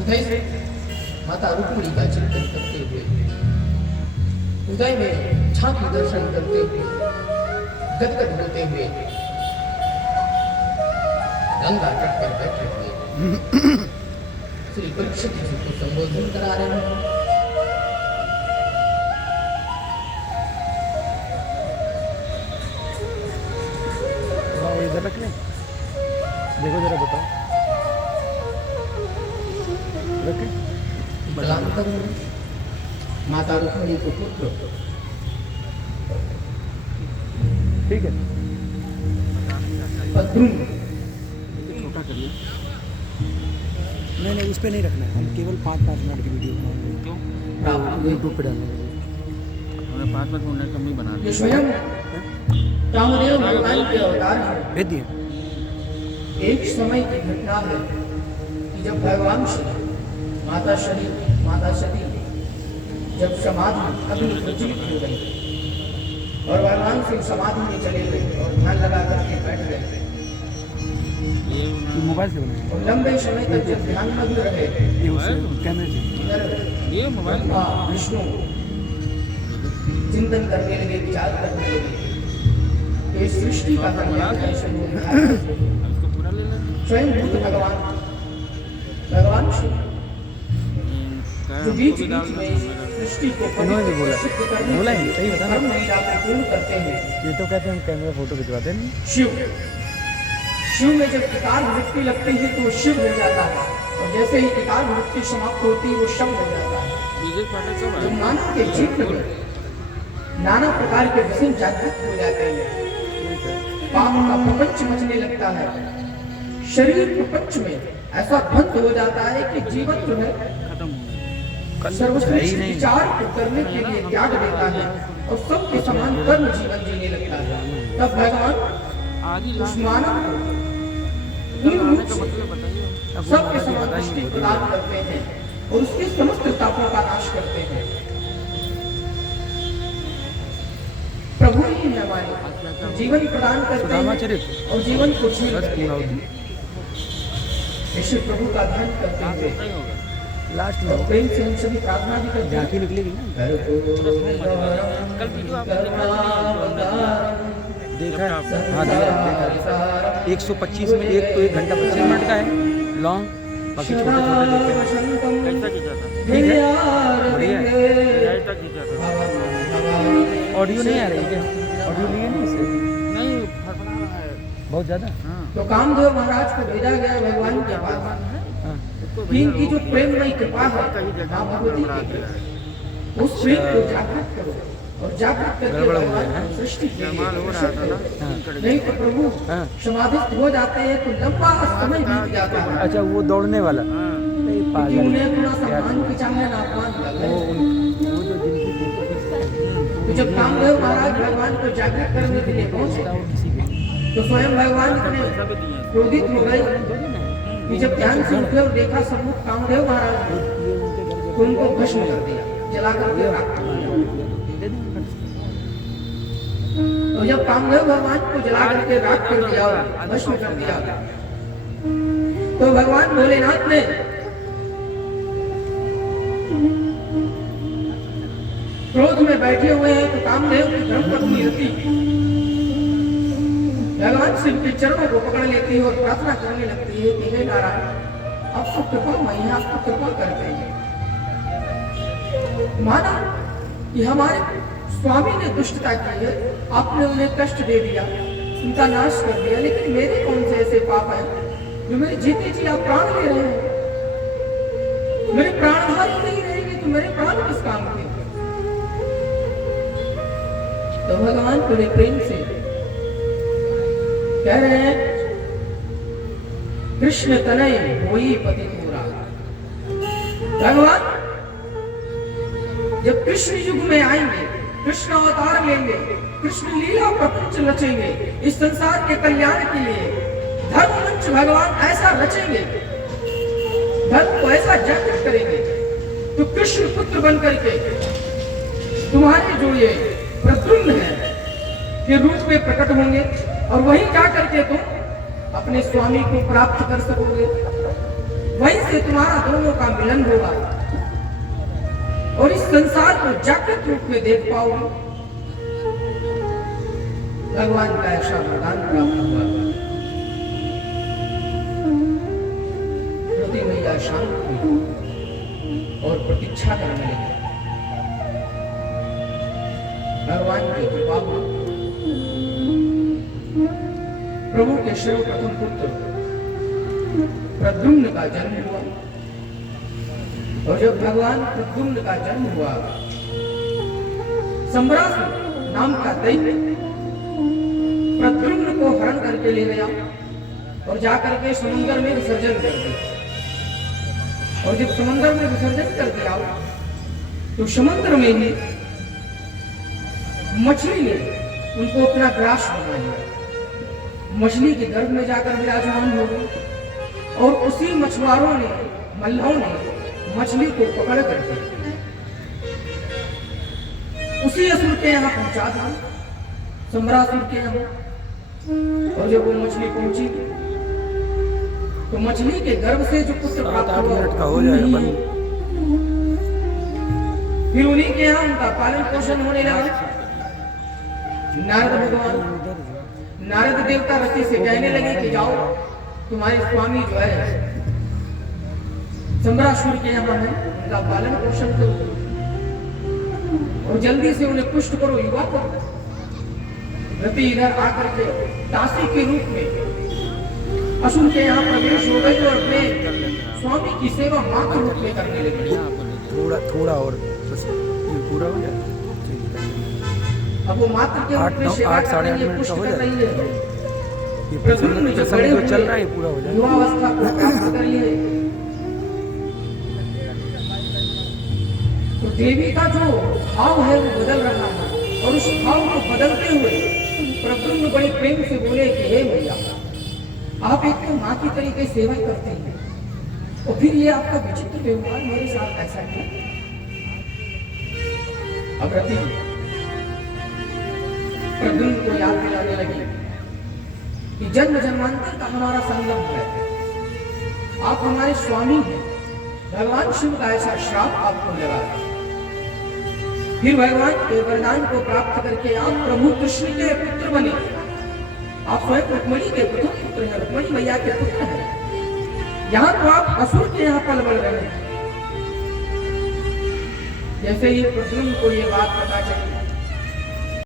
उदय से माता रुक्मिणी का चिंतन करते हुए, उदय में झांकी दर्शन करते हुए, गदगद होते हुए गंगा तट पर बैठे हुए श्री परीक्षित जी को संबोधन करा रहे हैं। इधर रख लें, देखो जरा बताओ, रखें। बलांतर में माता रुक्मिणी को पुत्र, ठीक है, छोटा करिए। नहीं उस पर नहीं रखना है, हम केवल 5-5 मिनट की वीडियो बनाएंगे। क्यों? यूट्यूब पे डालेंगे। हमने 5 मिनट कम ही बना ये दिया। स्वयं कामदेव भगवान के अवतार हैं। भेज दिए। एक समय की घटना है कि जब भगवान श्री माता सती जब समाधि अभी प्रज्वलित हो गई और भगवान सिंह समाधि में चले गए और ध्यान लगा करके बैठ गए ये मोबाइल से बनाए, और लंबे समय तक जब ध्यान मग्न रहे, ये उससे कैमरे से। इधर ये मोबाइल ब्रह्मा विष्णु चिंतन करने लगे, विचार करने लगे। ये सृष्टि का कल्याण कैसे होगा? इसको पूरा ले लें। स्वयं भूत भगवान श्री जो बीच बीच में सृष्टि को उन्होंने भी बोला, सिद्ध करने बोला के है, सही बता ना। कर्म लीला को पूर्ण करते हैं। ये तो कहते हैं हम कैमरा फोटो खिंचवाते नहीं। शिव में जब एकाग्र वृत्ति लगती है तो वो शिव हो जाता है, और जैसे ही एकाग्र वृत्ति समाप्त होती है वो शम हो जाता है। डीजे पार्टी कब जब आया? मानव के जीवन में नाना प्रकार के व्यसन जागृत हो जाते हैं, पाप का प्रपंच मचने लगता है, शरीर प्रपंच में ऐसा ध्वंस हो जाता है कि जीवन जो है खत्म हो गया। सर्वश्रेष्ठ विचार को करने के लिए त्याग देता है और सबके समान कर्म जीवन जीने लगता है। तब भगवान आगे उस लाने मानव को का पूर्ण रूप से मतलब बताइए। सबके समान दृष्टि प्रदान करते हैं और उसके समस्त तापों का नाश करते हैं। प्रभु ही है हमारे जीवन प्रदान करते हैं और जीवन को छीन करते हैं। ऐसे प्रभु का ध्यान करते हुए नहीं होगा। लास्ट और में प्रेम से हम सभी प्रार्थना भी करते हैं। झांकी निकलेगी ना, कल वीडियो आपने देखा है? हाँ देखा। 125 में एक तो 1 घंटा 25 मिनट का है लॉन्ग, बाकी छोटे छोटे देखे हैं। कैसा खींचा था? ठीक है, बढ़िया है। लाइट तक खींचा था। ऑडियो नहीं आ रही क्या? ऑडियो लिए नहीं इससे नहीं फड़फड़ा रहा है। बहुत ज़्यादा। हाँ। तो कामदेव महाराज को भेजा गया भगवान के पास हाँ कि इनकी जो प्रेममयी कृपा है कहीं जगह माँ में भगवती फड़फड़ा की, दिया है। उस प्रेम को जागृत करो और जागृत करके गड़बड़ हो भगवान गया है। की सृष्टि के लिए जमाल हो रहा था ना। हाँ। नहीं तो प्रभु हाँ। समाधिस्थ हो जाते हैं तो लंबा समय बीत जाता है। अच्छा, वो दौड़ने वाला हाँ। नहीं, क्योंकि पागल उन्हें थोड़ा क्या सम्मान की चाहे ना अपमान वो लगे। वो जो जिनकी तो जब कामदेव महाराज भगवान को जागृत करने के लिए पहुंचे वो किसी के तो स्वयं भगवान इतने पैसा भी दिए। क्रोधित हो गए कि जब ध्यान से उठे और देखा सम्मुख कामदेव महाराज को, तो उनको भस्म कर दिया, जला करके राख कर दिया। तो जब कामदेव भगवान को जला करके राख कर दिया और भस्म कर दिया, तो भगवान भोलेनाथ ने क्रोध में बैठे हुए हैं तो कामदेव की धर्मपत्नी रति भगवान शिव के चरणों को पकड़ लेती है और प्रार्थना करने लगती है कि हे नारायण आप तो कृपा मैया आप तो कृपा करते हैं। माना कि हमारे स्वामी ने दुष्टता की है, आपने उन्हें कष्ट दे दिया, उनका नाश कर दिया, लेकिन मेरे कौन से ऐसे पाप हैं जो मेरे जीते जी आप प्राण ले रहे हैं? मेरे प्राणधार नहीं रहेंगे तो मेरे प्राण किस काम के? तो भगवान बड़े प्रेम से कह रहे हैं कृष्ण तनय होई पति पूरा। भगवान जब कृष्ण युग में आएंगे, कृष्ण अवतार लेंगे, कृष्ण लीला प्रपंच रचेंगे, इस संसार के कल्याण के लिए धर्म मंच भगवान ऐसा रचेंगे, धर्म को ऐसा जागृत करेंगे, तो कृष्ण पुत्र बन करके तुम्हारे जो ये प्रद्युम्न है के रूप में प्रकट होंगे और वहीं जा करके तुम अपने स्वामी को प्राप्त कर सकोगे। वहीं से तुम्हारा दोनों का मिलन होगा और इस संसार को जागृत रूप में देख पाओगे। भगवान का ऐसा वरदान प्राप्त हुआ। रति मैया शांत हुई और प्रतीक्षा करने लगी। भगवान की कृपा हुई। प्रभु के सर्वप्रथम पुत्र प्रद्युम्न का जन्म हुआ और जब भगवान प्रद्युम्न का जन्म हुआ, सम्रासुर नाम का दैत्य प्रद्युम्न को हरण करके ले गया और जाकर के समुद्र में विसर्जन कर दिया। और जब समुद्र में विसर्जन कर दिया तो समुद्र में ही मछली ने उनको अपना ग्रास बना लिया। मछली के गर्भ में जाकर विराजमान हो गई और उसी मछुआरों ने, मल्लाहों ने मछली को पकड़ करके उसी असुर के यहाँ पहुंचा दिया, सम्रासुर के यहाँ। और जब वो मछली पहुंची तो मछली के गर्भ से जो पुत्र प्राप्त हुआ हो जाएगा। फिर उन्हीं के यहाँ उनका पालन पोषण होने लगा। नारद भगवान, नारद देवता रति से कहने लगे कि जाओ तुम्हारे स्वामी जो है सम्रासुर के यहाँ है, उनका पालन पोषण करो और जल्दी से उन्हें पुष्ट करो, युवा करो। रति इधर आकर के दासी के रूप में असुर के यहाँ प्रवेश हो गई और अपने स्वामी की सेवा मां के रूप में करने लगी। थोड़ा और पूरा हो जाए। अब वो मात्र के रूप में सेवा कर रही है, पुष्ट कर रही है। प्रद्युम्न जो बड़े हुए चल रहा है पूरा हो जाए। युवावस्था को प्राप्त कर लिए तो देवी का जो भाव है वो बदल रहा है और उस भाव को बदलते हुए प्रद्युम्न बड़े प्रेम से बोले कि हे मैया, आप एक तो माँ की तरीके सेवा करते हैं और फिर ये आपका विचित्र व्यवहार मेरे साथ ऐसा क्यों? अब रति प्रद्युम्न को याद दिलाने लगी कि जन्म जन्मांतर का हमारा संगम है, आप हमारे स्वामी हैं। भगवान शिव का ऐसा श्राप आपको लगा। फिर भगवान के वरदान को प्राप्त करके आप प्रभु कृष्ण के पुत्र बने। आप स्वयं रुक्मिणी के प्रथम पुत्र हैं, रुक्मिणी मैया के पुत्र हैं। यहाँ तो आप असुर के यहाँ पल बढ़ रहे हैं। जैसे ही प्रद्युम्न को ये बात पता चली